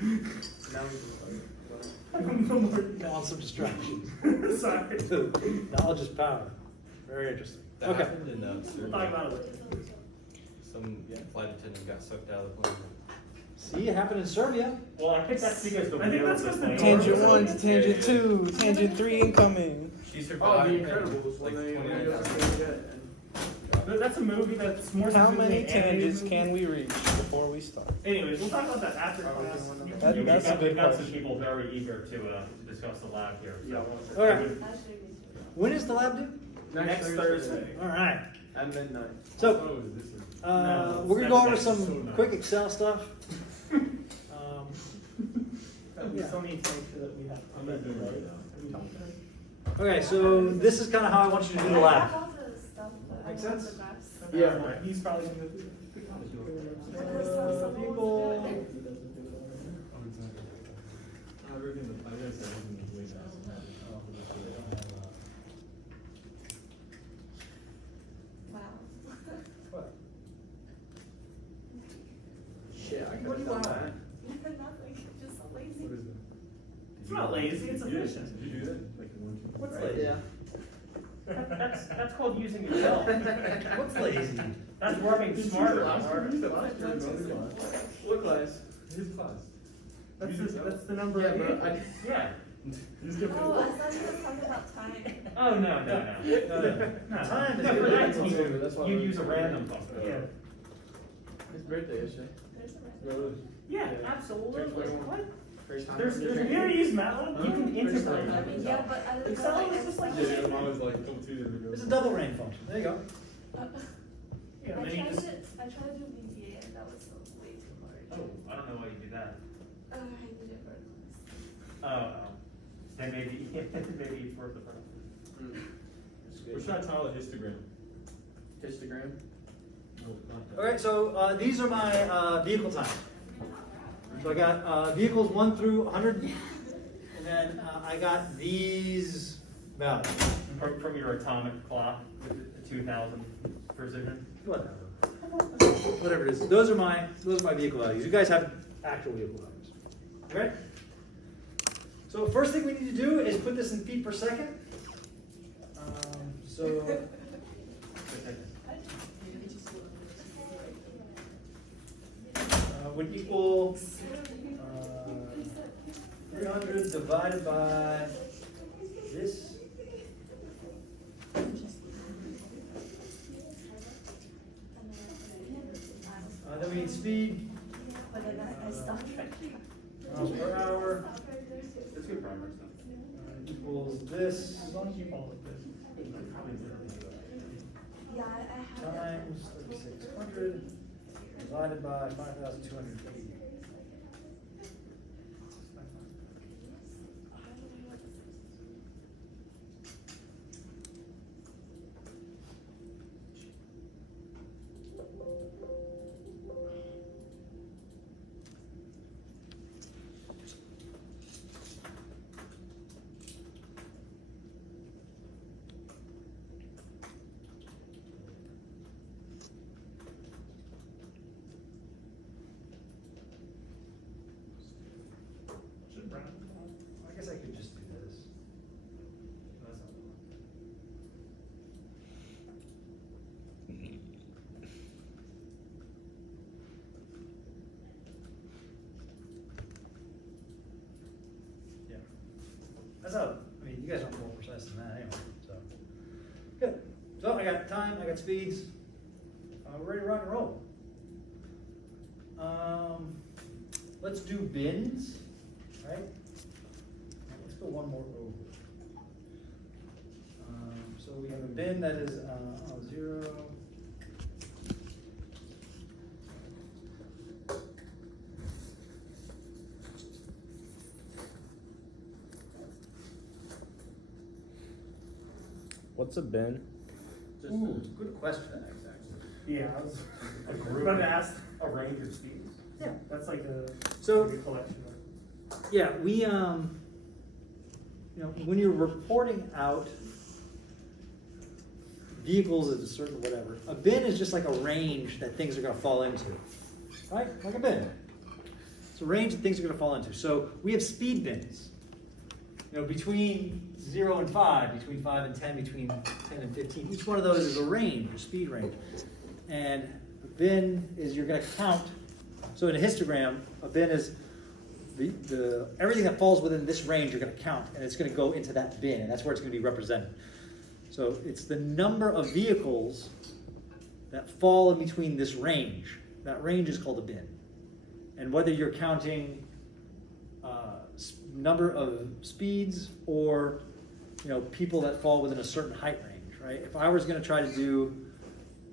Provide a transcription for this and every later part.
Now we No more. On some distractions. Sorry. Knowledge is power. Very interesting. That Okay. happened in We'll Serbia. talk about it later. Some flight attendant got sucked out of the plane. See, it happened in Serbia. Well, I think that's because the I think that's wheels because the are tangent playing. one Tangent 1 to tangent 2, tangent 3 incoming. She Oh, survived. The and, Incredibles, when like, they 29,000. That's a movie that's more How specifically many an animated tangents movie. can we reach before we start? Anyways, we'll talk about that after class. That's a We've good got some question. people very eager to discuss the lab here. So. Okay. When is the lab due? Next Thursday. All right. At midnight. So, this is. No, we're gonna go over that's so some nice. quick Excel stuff. We still need to make sure that we have. I'm not doing it. Okay, so this is kind of how I want you to do the lab. Make sense? Yeah. He's probably gonna go through People. What? Shit, I What do could you have want? done that. It's not lazy, it's efficient. Did you do that? Like in one, two? What's Right. lazy? Yeah. That's called using Excel. What's lazy? That's working smarter. not harder. What class? His class. That's the number. Yeah, of but I. Yeah. Oh, I thought you were talking about time. Oh, no. No. Time is No, for good. that, That's why you we- use a random function. Yeah. His birthday yesterday. There's a rest. Yeah, absolutely. What? First time. There's have you ever used MATLAB? You can integrate. I mean, yeah, but I don't know. Excel is just like. Yeah, mine was like a couple 2 years ago. It's a double range function. There you go. Yeah, I then you tried just. to do VBA and that was way too hard. Oh, I don't know why you do that. I did it for a class. Oh. Then maybe, maybe it's worth the price. What should I title a histogram? Histogram. No, not that. Okay, so these are my vehicle times. So I got vehicles 1 through 100, and then I got these values. From your atomic clock, with the 2000 precision. Whatever. Whatever it is. Those are my vehicle values. You guys have actual vehicle values. Okay? So first thing we need to do is put this in feet per second. So would equal 300 divided by this. Then we need speed, But then I stopped tracking. miles per hour, That's good progress, equals this As long as you follow this. Yeah, I had times 3,600 divided by 5,280. Should run. I guess I could just do this. Yeah. That's how, I mean, you guys aren't more precise than that anyway, so. Good. So I got time, I got speeds. We're ready to rock and roll. Let's do bins, right? Let's go one more over. So we have a bin that is 0. What's a bin? Ooh, good question. Yeah, I was A group. about to ask. A range of speeds. Yeah. That's like a, So- like a collection of. Yeah, we you know, when you're reporting out vehicles at a certain whatever, a bin is just like a range that things are gonna fall into, right? Like a bin. It's a range of things you're gonna fall into. So we have speed bins. You know, between 0 and 5, between 5 and 10, between 10 and 15. Each one of those is a range, a speed range. And a bin is you're gonna count. So in a histogram, a bin is the everything that falls within this range you're gonna count, and it's gonna go into that bin, and that's where it's gonna be represented. So it's the number of vehicles that fall in between this range. That range is called a bin. And whether you're counting number of speeds or people that fall within a certain height range, right? If I was going to try to do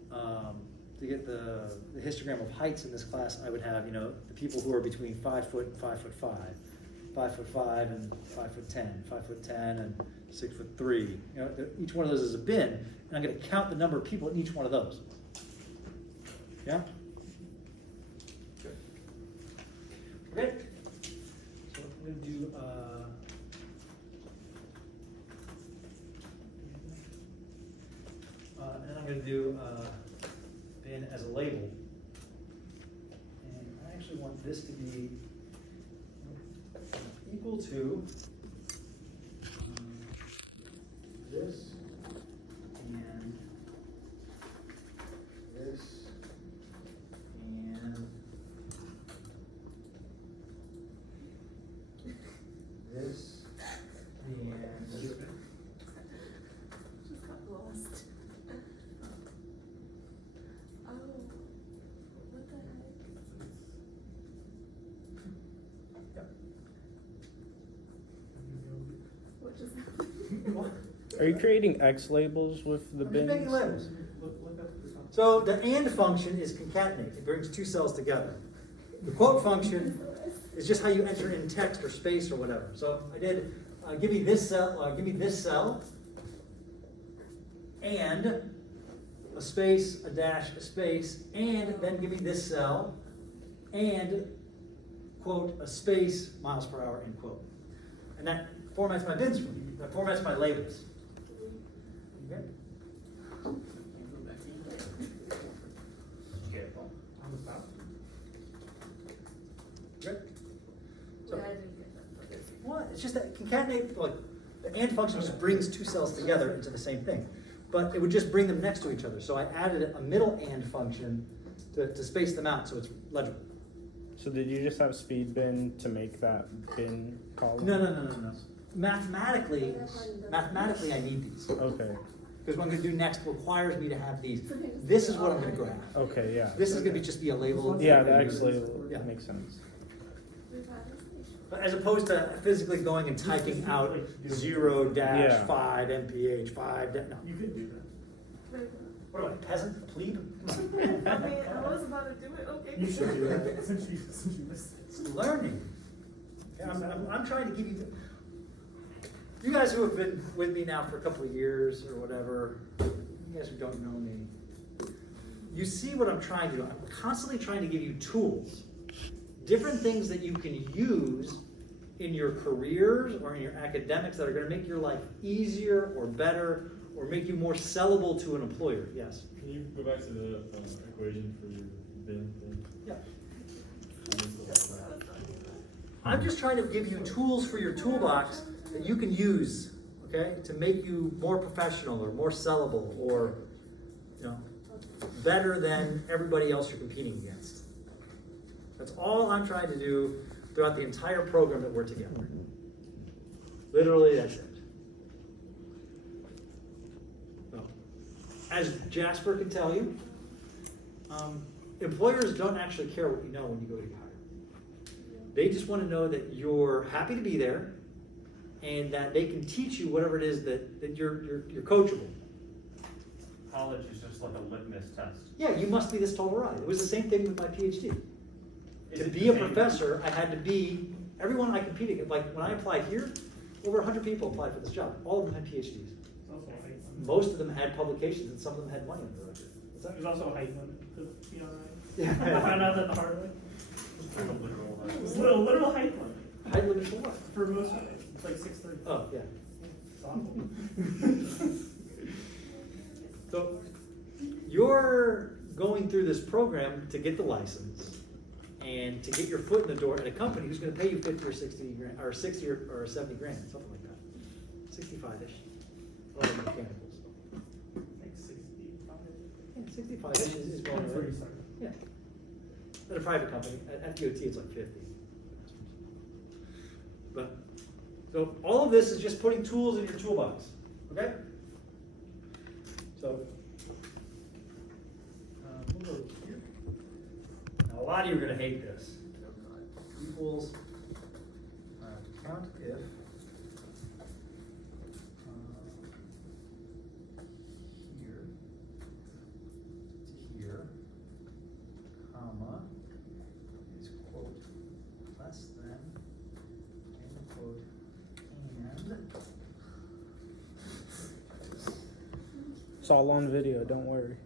to get the histogram of heights in this class, I would have the people who are between 5 foot and 5'5", 5'5" and 5'10", 5'10" and 6'3". Each one of those is a bin, and I'm going to count the number of people in each one of those. Yeah. Okay. So I'm going to do. And then I'm going to do bin as a label. And I actually want this to be equal to this and this and this and Just got lost. Oh, what the heck? What just happened? Are you creating X labels with the I'm just making bins? labels. Look up the top. So the AND function is concatenate. It brings two cells together. The quote function is just how you enter in text or space or whatever. So I did, give me this cell, and a space, a dash, a space, and then give me this cell, and quote, a space, miles per hour, end quote. And that formats my bins for me. That formats my labels. Okay? Careful. On the top. Good? Yeah, I didn't get that. What? It's just that concatenate, like, the AND function just brings two cells together into the same thing. But it would just bring them next to each other. So I added a middle AND function to space them out so it's legible. So did you just have speed bin to make that bin column? No. Mathematically, I need these. Okay. Because what I'm going to do next requires me to have these. This is what I'm going to graph. Okay, yeah. This is going to just be a label. Yeah, the X label Yeah. makes sense. We've had this issue. But as opposed to physically going and typing out 0-5 MPH 5. No. You could do that. Wait, What am I, peasant, plebe? I mean, I was about to do it, okay. You should do that since you missed it. It's learning. Yeah, I'm trying to give you. You guys who have been with me now for a couple of years or whatever, you guys who don't know me, you see what I'm trying to do. I'm constantly trying to give you tools, different things that you can use in your careers or in your academics that are going to make your life easier or better or make you more sellable to an employer. Yes? Can you go back to the equation for your bin thing? Yeah. I'm just trying to give you tools for your toolbox that you can use, okay, to make you more professional or more sellable or, better than everybody else you're competing against. That's all I'm trying to do throughout the entire program that we're together. Literally, that's it. So, as Jasper can tell you, employers don't actually care what you know when you go to get hired. They just want to know that you're happy to be there and that they can teach you whatever it is that you're coachable. College is just like a litmus test. Yeah, you must be this tall right. It was the same thing with my PhD. Is To it be the a same? professor, I had to be, everyone I competed against, like when I applied here, over 100 people applied for this job. All of them had PhDs. There's also a height limit. Most of them had publications and some of them had money on their record. What's that? There's also a height limit to be on Yeah. that. I found out that the hard way. Like a literal height. It's literal height limit Height limit for what? for most of it. It's like 6'3". Oh, yeah. It's awful. So you're going through this program to get the license, and to get your foot in the door at a company who's gonna pay you 50 or 60 grand, or 60 or 70 grand, something like that. 65-ish, all the mechanicals. Like 65. Yeah, 65-ish is going That's where you to, start. yeah. At a private company, at DOT it's like 50. But, so all of this is just putting tools in your toolbox, okay? So, we'll go here. Now, a lot of you are gonna hate this. Equals, count if, here to here, comma, is quote, less than, end quote, and. It's all on video, don't worry.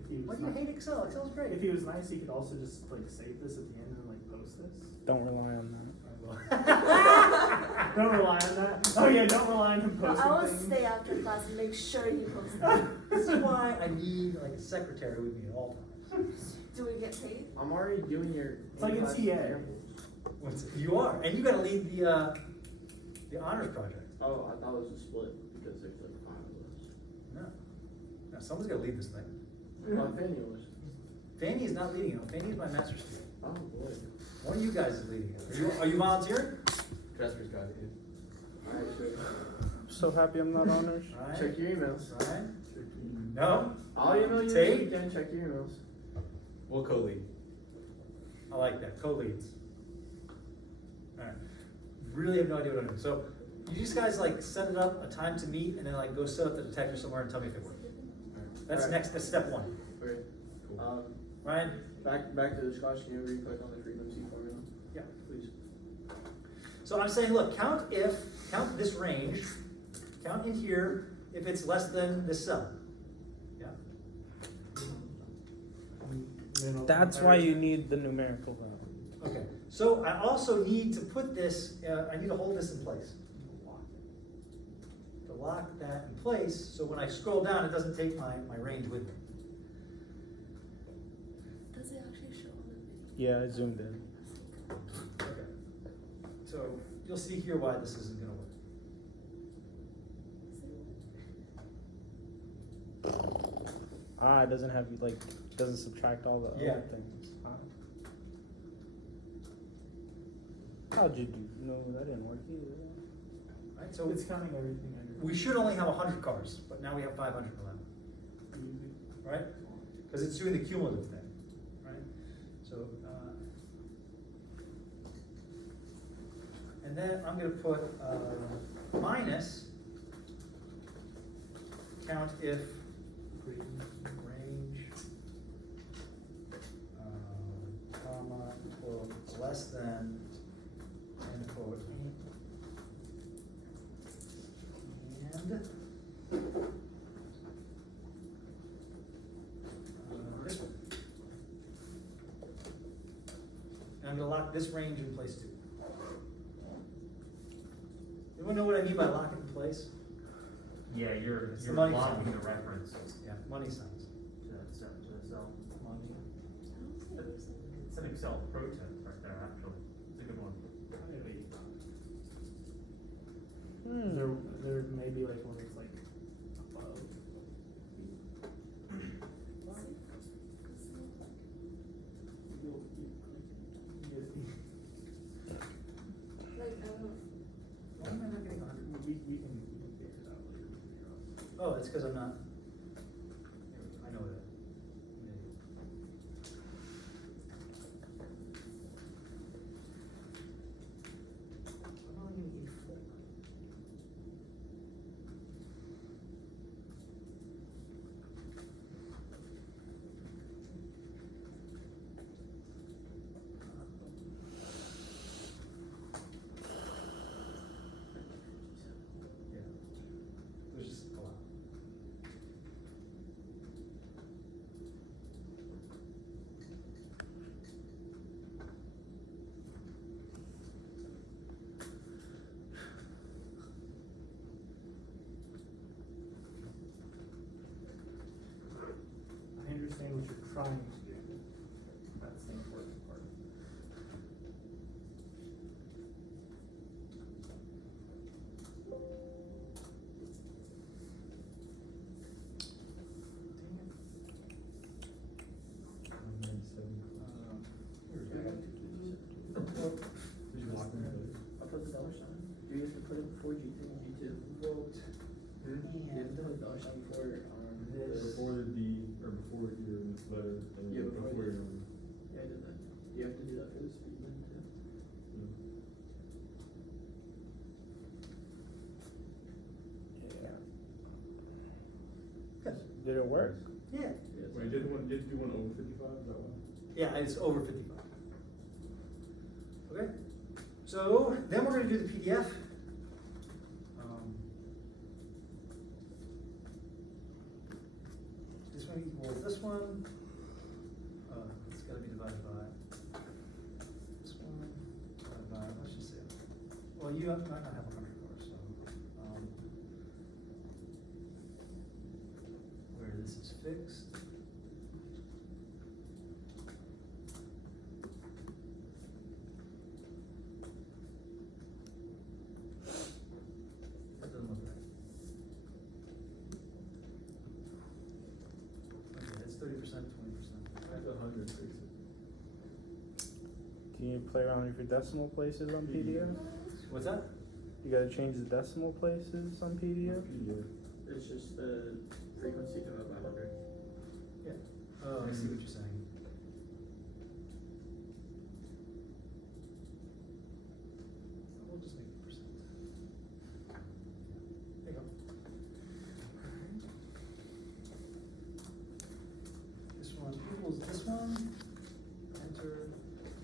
If he Why was do you nice- hate Excel? Excel's great. If he was nice, he could also just like save this at the end and like post this. Don't rely on that. Don't rely on that. Oh yeah, don't rely on him No, posting I will things. stay after class and make sure you post it. This is why I need like a secretary with me at all times. Do we get paid? I'm already doing your. It's like a TA. You are, and you gotta lead the honors project. Oh, I thought it was a split because there's like a finalist. No. No, someone's gotta lead this thing. Well, Fanny was. Fanny is not leading it. Fanny is my master's student. Oh boy. One of you guys is leading it. Are you volunteering? Jasper's got it. Alright, sure. I'm so happy I'm not honors. Ryan? Check your emails. Ryan? No? I'll email you Tate? this weekend. Check your emails. We'll co-lead. I like that, co-leads. Alright, really have no idea what I'm doing. So, you just guys like set it up, a time to meet, and then like go set up the detector somewhere and tell me if it works. That's Alright. next, that's step one. Okay. Ryan? Back to the discussion. You ever click on the frequency formula? Yeah, please. So I'm saying, look, count this range, count in here if it's less than this cell. Yeah? That's why you need the numerical value. Okay, so I also need to put this, I need to hold this in place. To lock that in place, so when I scroll down, it doesn't take my range with me. Does it actually show on the video? Yeah, I zoomed in. Okay. So you'll see here why this isn't gonna work. Ah, it doesn't have like, doesn't subtract all the Yeah. other things. How'd you do? No, that didn't work either. Right, so It's counting everything under. we should only have 100 cars, but now we have 500 allowed, right? Because it's doing the cumulative thing, right? So, and then I'm gonna put minus count if range, comma, quote, less than, end quote, and this one. And I'm gonna lock this range in place too. Anyone know what I mean by lock it in place? Yeah, you're It's the you're money blocking sign. the reference Yeah, money signs. to Excel. It's an Excel pro tip right there, actually. It's a good one. There may be like one that's like above. Like, I don't know. Why am I not getting 100? We can figure it out later. Oh, it's because I'm not. I know that. I'm only gonna eat 4. Yeah. There's just a lot. before G2? Vote. You have to put the option before, This. Before the D, or before your letter, and Yeah, then before before the- your number. yeah, I did that. You have to do that for the speed limit too. Good. Did it work? Yeah. Yes. Wait, did you do one over 55? Is that why? Yeah, it's over 55. Okay, so then we're gonna do the PDF. This one equals this one. It's gotta be divided by this one, divided by, let's just say, well, you might not have 100 cores, so, where this is fixed. That doesn't look right. Okay, it's 30%, 20%. That's 100, fix it. Can you play around with your decimal places on PDF? What's that? You gotta change the decimal places on PDF? PDF. It's just the frequency divided by 100. Yeah. Oh, I see what you're saying. We'll just make it percent. There you go. This one equals this one, enter,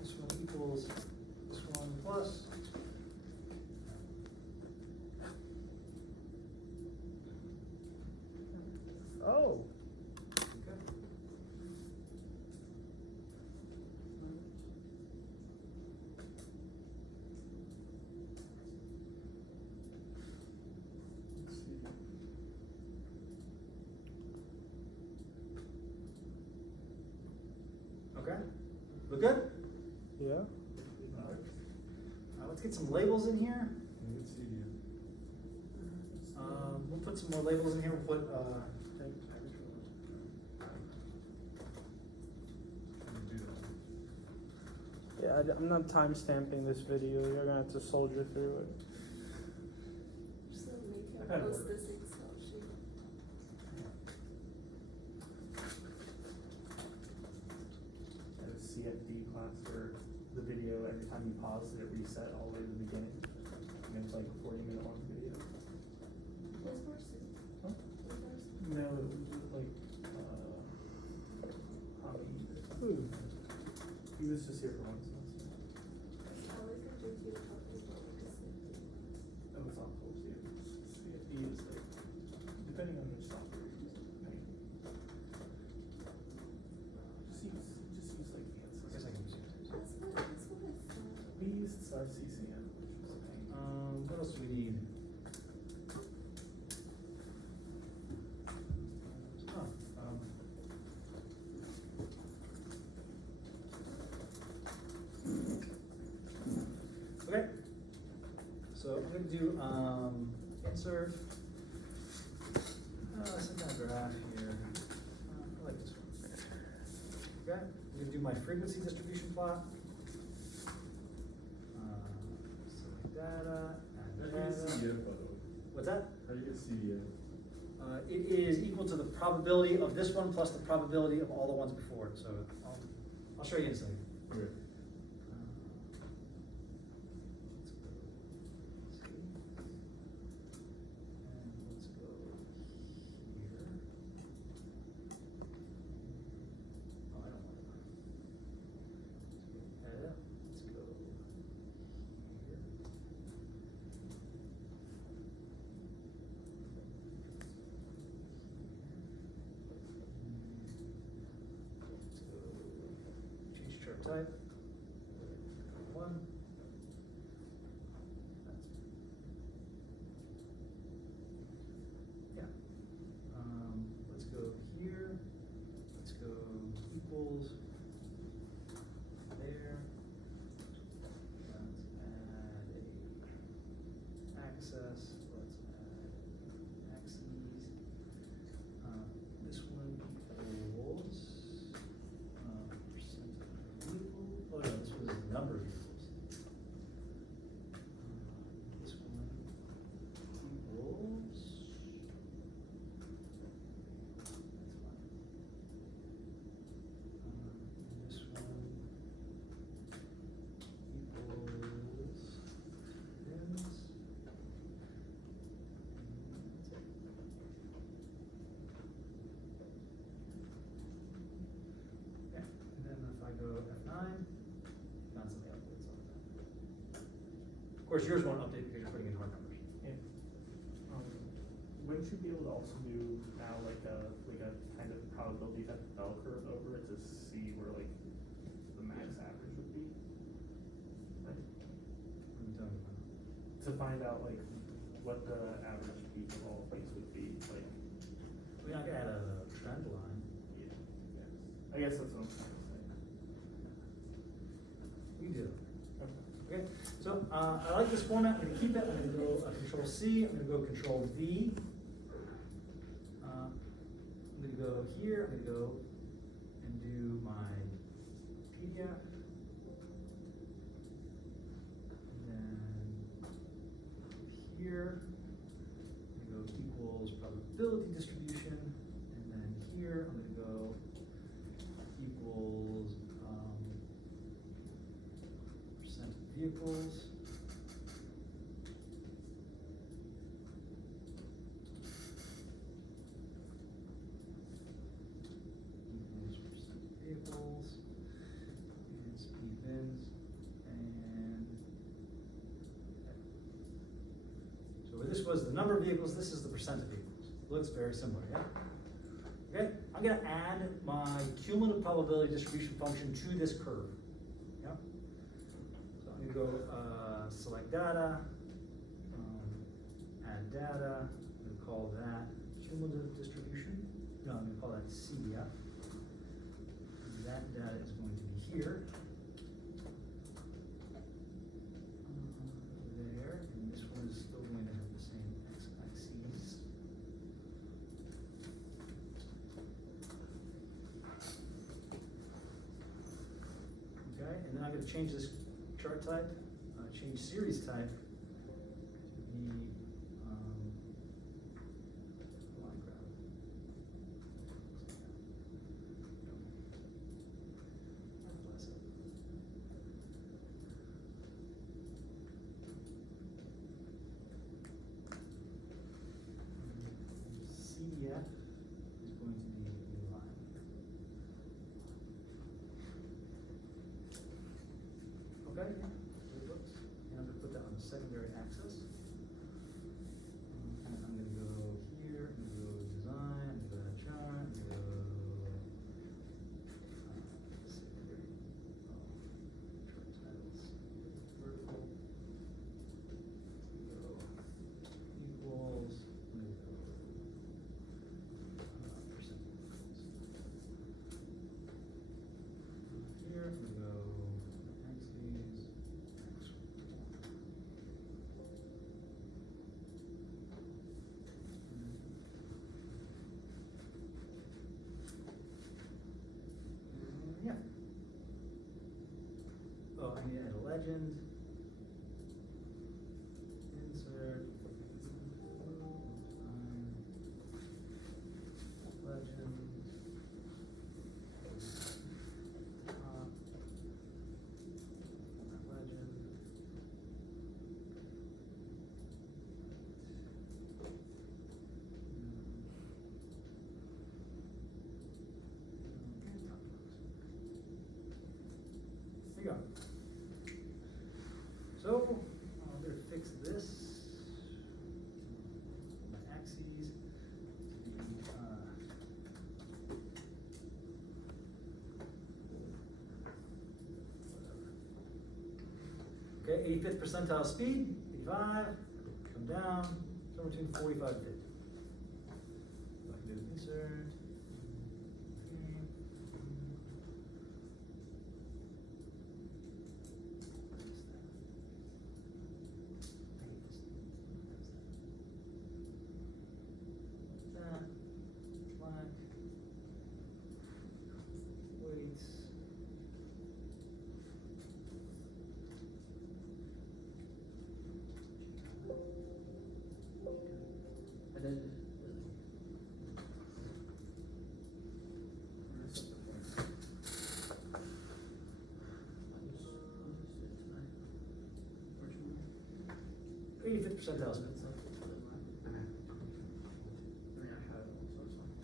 this one equals this one plus. Oh, Okay. Let's see. Okay, look good? yeah. Let's get some labels in here. Let's see here. We'll put some more labels in here, we'll put, Yeah, I'm not time stamping this video. You're gonna have to soldier through it. So make That him kinda post works. this Excel sheet. The CFD class for the video, every time you pause it, it reset all the way to the beginning. And it's like a 40-minute long video. This person. Huh? This person. No, like, Javi. He was just here for one semester. I always wonder if you're talking about like a safety. Oh, it's not close yet. CFD is like, depending on which software you're using. Just use like the I guess I can use it. That's what I thought. We used CCM, which was a pain. What else do we need? Oh, okay, so I'm gonna do, insert, some kind of graph here. I like this one. Okay, I'm gonna do my frequency distribution plot. Select data, How add do you get data. CDF, by the way? What's that? How do you get CDF? It is equal to the probability of this one plus the probability of all the ones before it, so I'll show you in a second. Okay. Let's go here. Oh, I don't want it. Edit. Let's go here. Let's go change chart type. One. That's, yeah. Let's go here. Let's go equals there. Let's add a access. Let's add axes. This one equals percent of vehicle. Oh no, this was the number of vehicles. This one course, yours won't update because you're putting in hard numbers. Wouldn't you be able to also do now like a kind of probability type of bell curve over it to see where like the max average would be? Like, What are you talking about? to find out like what the average peak of all things would be, like, We're not gonna add a trend line. yeah, I guess that's what I'm trying to say. We do. Okay. Okay, so, I like this format, I'm gonna keep it, I'm gonna go, Control C, I'm gonna go Control V. I'm gonna go here, I'm gonna go and do my PDF. And then here, I'm gonna go equals probability distribution, and then here, I'm gonna go equals, percent of vehicles. Equals percent of vehicles, and speed bins, and. So where this was the number of vehicles, this is the percent of vehicles. Looks very similar, yeah? Okay, I'm gonna add my cumulative probability distribution function to this curve. Yeah? So I'm gonna go, select data, add data, I'm gonna call that cumulative distribution. No, I'm gonna call that CDF. That data is going to be here. There, and this one is still going to have the same x-axes. Okay, and then I'm gonna change this chart type, change series type to be, line graph. Bless it. CDF is going to be a line. Okay, yeah, there it looks. And I'm gonna put that on the secondary axis. And I'm gonna go here, I'm gonna go design, I'm gonna go to chart, I'm gonna go, secondary, chart titles, vertical. Go equals, I'm gonna go, percent equals. Here, I'm gonna go axes, x1. Yeah. Oh, I need to add a legend. Insert. Legend. Legend. There you go. So, I'm gonna fix this. My axes to be, okay, 85th percentile speed, 85, come down, somewhere between 45 and 50. So I can do insert. That, black, weights. And then, Which one? 85th percentile speed. I mean, I have it, so it's fine.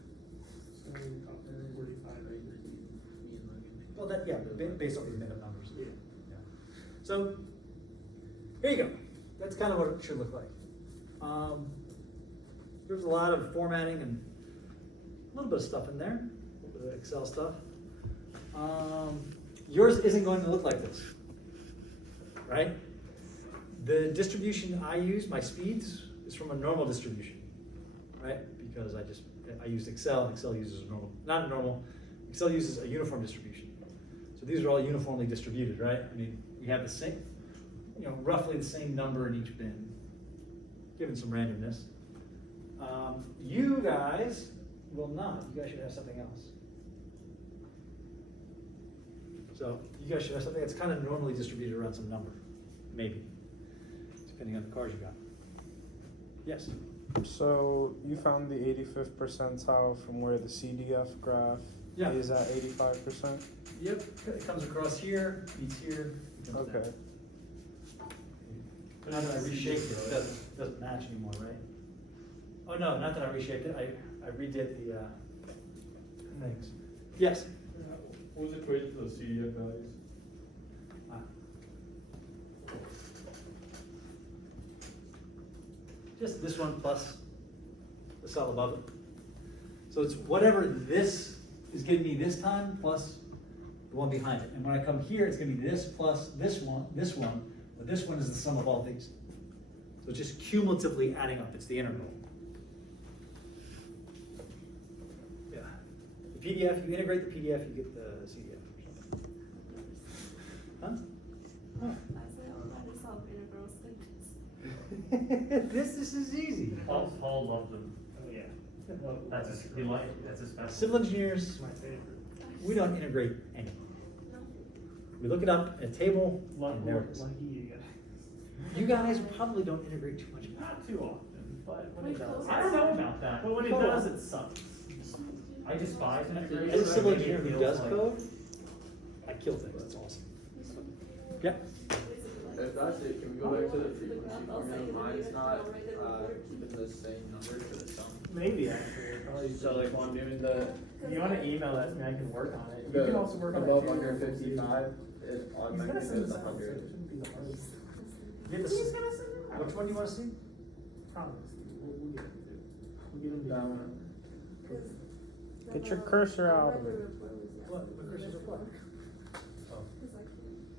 So, top 45, Right, then me and Logan make it. Well, that, yeah, based off these made up numbers. yeah. Yeah. So, here you go. that's kind of what it should look like. There's a lot of formatting and a little bit of stuff in there, a little bit of Excel stuff. Yours isn't going to look like this, right? The distribution I use, my speeds, is from a normal distribution, right? Because I used Excel, and Excel uses a normal, not a normal, Excel uses a uniform distribution. So these are all uniformly distributed, right? I mean, we have the same, roughly the same number in each bin, given some randomness. You guys will not. You guys should have something else. So you guys should have something that's kind of normally distributed around some number, maybe, depending on the cars you got. Yes? So you found the 85th percentile from where the CDF graph Yeah. is at 85%? Yep, it comes across here, meets here. it comes Okay. down. Now that I reshaped it, it doesn't match anymore, right? Oh, no, not that I reshaped it, I redid the things. Yes? What was the equation for the CDF values? Ah. Just this one plus the cell above it. So it's whatever this is giving me this time plus the one behind it. And when I come here, it's gonna be this plus this one, but this one is the sum of all these. So it's just cumulatively adding up, it's the integral. Yeah. The PDF, you integrate the PDF, you get the CDF. Huh? Huh. I said, oh, that is solve integrals like this. This is easy. Paul loved them. Oh, yeah. That's his best. Civil engineers, It's my favorite. we don't integrate anything. No. We look it up in a table, Lucky, and there it is. lucky you guys. You guys probably don't integrate too much. Not too often, but when it Wait, does. I don't know about that. But when it Hold does, on. it sucks. I despise integration. As a civil Maybe it engineer who feels does like- code, I kill things, it's awesome. Yep. If that's it, can we go back to the frequency formula? Mine's not, keeping the same number for the sum. Maybe actually, probably. So like when I'm doing the, If you wanna email that to me, I can work on it. You the can also work on it. above too. under 55, it He's gonna automatically send goes this out, so it 100. shouldn't be the hardest. Get He's this, gonna send it out. which one do you wanna see? Promise. We'll get into it. We'll get into That it. one. Get your cursor out of it. What cursors are what?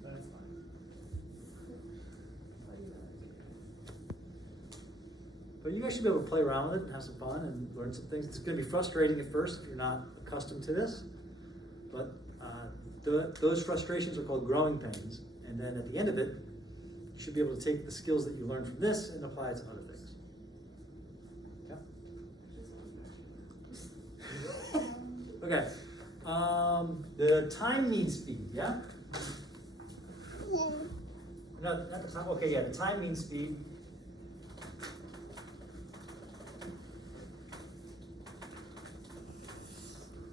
That's fine. But you guys should be able to play around with it and have some fun and learn some things. It's gonna be frustrating at first if you're not accustomed to this, but those frustrations are called growing pains. And then at the end of it, you should be able to take the skills that you learned from this and apply it to other things. Yeah? Okay, the time mean speed, yeah? No, not the time, okay, yeah, the time mean speed.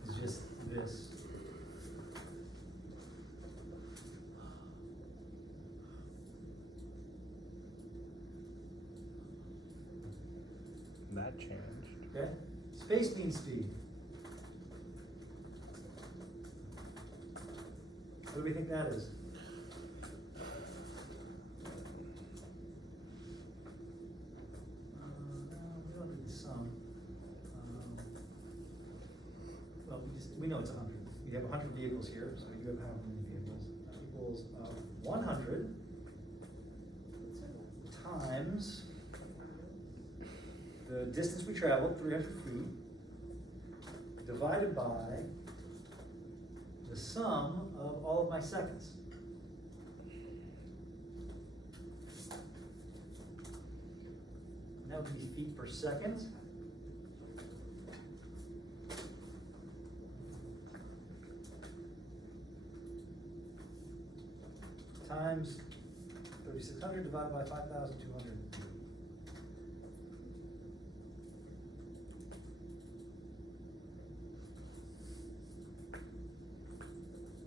Is just this. That changed. Okay, space mean speed. What do we think that is? No, we don't need some. Well, we know it's 100. We have 100 vehicles here, so we do have how many vehicles? That equals 100 times the distance we traveled, 300 feet, divided by the sum of all of my seconds. And that would be feet per second. Times 3,600 divided by 5,200.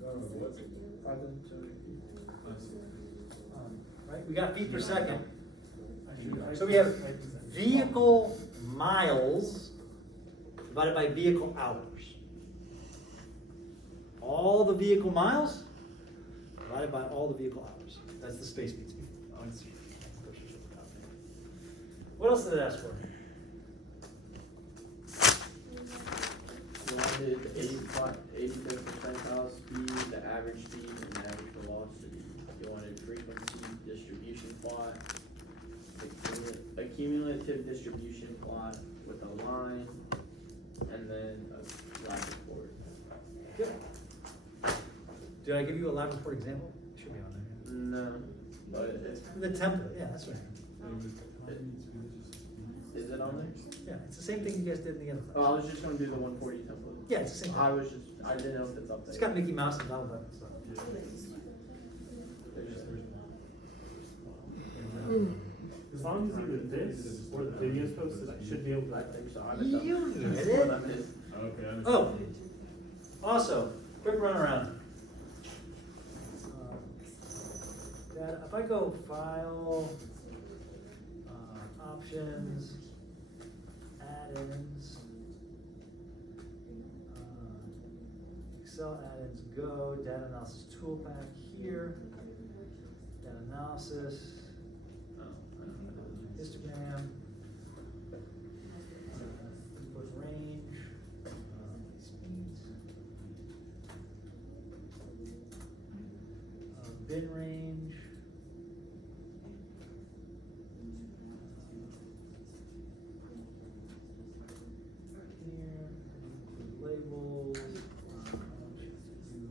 What's it? 5,200. Right, we got feet per second. I So we have vehicle miles divided by vehicle hours. All the vehicle miles divided by all the vehicle hours. That's the space speed. Oh, it's- What else did it ask for? You wanted 85th percentile speed, the average speed, and the average velocity. You wanted frequency distribution plot, a cumulative distribution plot with a line, and then a lab report. Good. Did I give you a lab report example? Should be on there. No, but it's, The template, yeah, that's right. is it on there? Yeah, it's the same thing you guys did in the other Oh, I class. was just gonna do the 140 template. Yeah, it's the same I thing. was just, I didn't know if it's up there. It's got Mickey Mouse and Donald Duck and stuff. As long as either this or the videos posted, I should be able I to. think so. I haven't done You it. get That's it. what I missed. Okay, I understand. Oh, also, quick run around. Data, if I go file, options, add-ins, Excel add-ins go, data analysis toolpack here, data analysis, Oh, I don't know what that is. histogram, input range, speeds, bin range, here, include labels, I want you to do,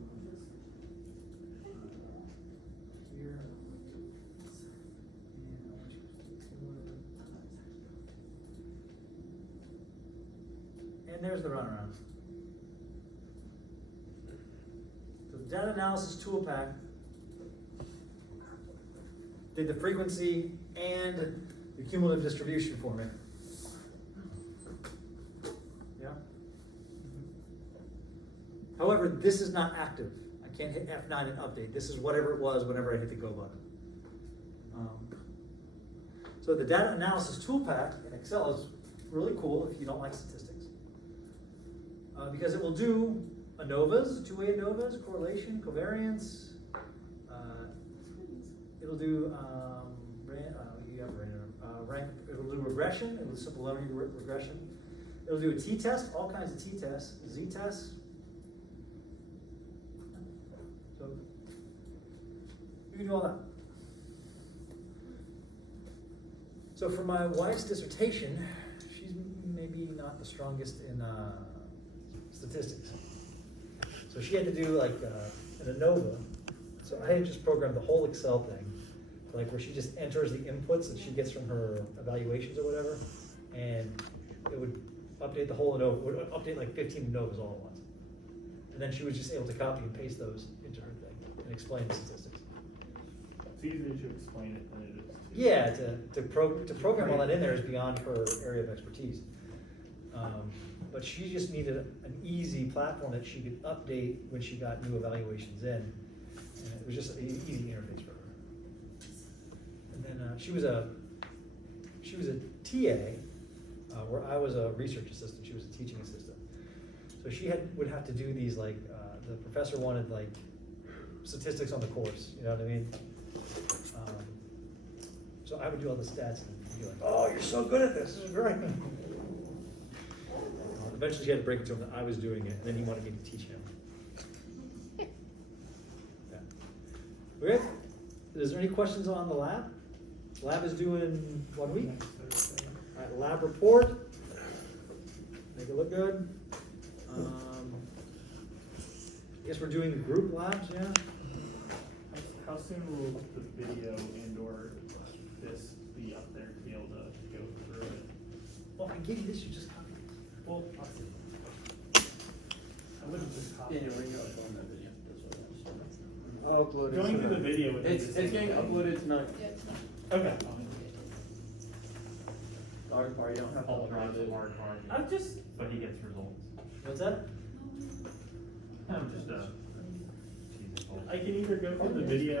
here, and I want you to do, and there's the runaround. So the data analysis tool pack did the frequency and the cumulative distribution for me. Yeah? However, this is not active. I can't hit F9 and update. This is whatever it was whenever I hit the go button. So the data analysis tool pack in Excel is really cool if you don't like statistics. Because it will do ANOVAs, two-way ANOVAs, correlation, covariance. It'll do it'll do regression, it'll do simple linear regression. It'll do a t-test, all kinds of t-tests, z-tests. So you can do all that. So for my wife's dissertation, she's maybe not the strongest in statistics. So she had to do like an ANOVA. So I had just programmed the whole Excel thing, like where she just enters the inputs that she gets from her evaluations or whatever, and it would update the whole ANOVA, would update like 15 ANOVAs all at once. And then she was just able to copy and paste those into her thing and explain the statistics. It's easier to explain it than it is to. Yeah, to program all that in there is beyond her area of expertise. But she just needed an easy platform that she could update when she got new evaluations in. And it was just an easy interface for her. And then she was a TA, where I was a research assistant. She was a teaching assistant. So she would have to do these like the professor wanted like statistics on the course. You know what I mean? So I would do all the stats and be like, "Oh, you're so good at this! This is great." Eventually, she had to break it to him that I was doing it, and then he wanted me to teach him. Yeah. Okay. Is there any questions on the lab? Lab is due in 1 week. All right, lab report. Make it look good. I guess we're doing the group labs, yeah? How soon will the video and or this be up there to be able to go through it? Well, I gave you this, you just copied it. Well, I wouldn't just copy Yeah, it. we're going on that video. That's what I was. I'll upload it. Going through the tonight. video would be It's the same getting thing. uploaded tonight. Okay. Hard part, you don't have to Paul drives upload a it. hard car, I'm just, but he gets results. What's that? I'm just, I can either go through the video